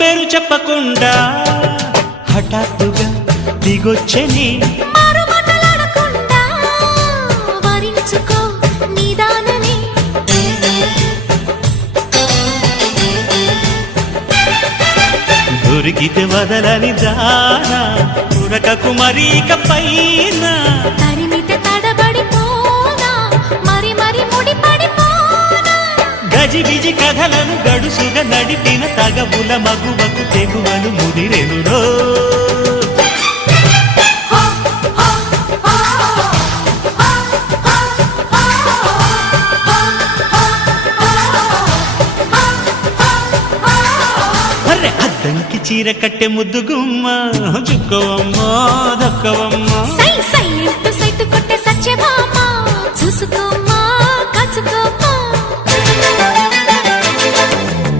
పేరు చెప్పకుండా హఠాత్తుగా దిగొచ్చని దొరికితే వదలని జానా ఉరకకు మరీక పైన తరిమితే తడబడిపోనా మరి మరి ముడిపడిపోనా గజిబిజి కథలను గడుసుగా నడిపిన తగవుల మగువకు తెగువలు ముదిరెనురో అద్దంకి చీర కట్టె ముద్దుగుమ్మ చుక్కవమ్మ దక్కవమ్మ సై సై సైటు కొట్టే సత్యభామ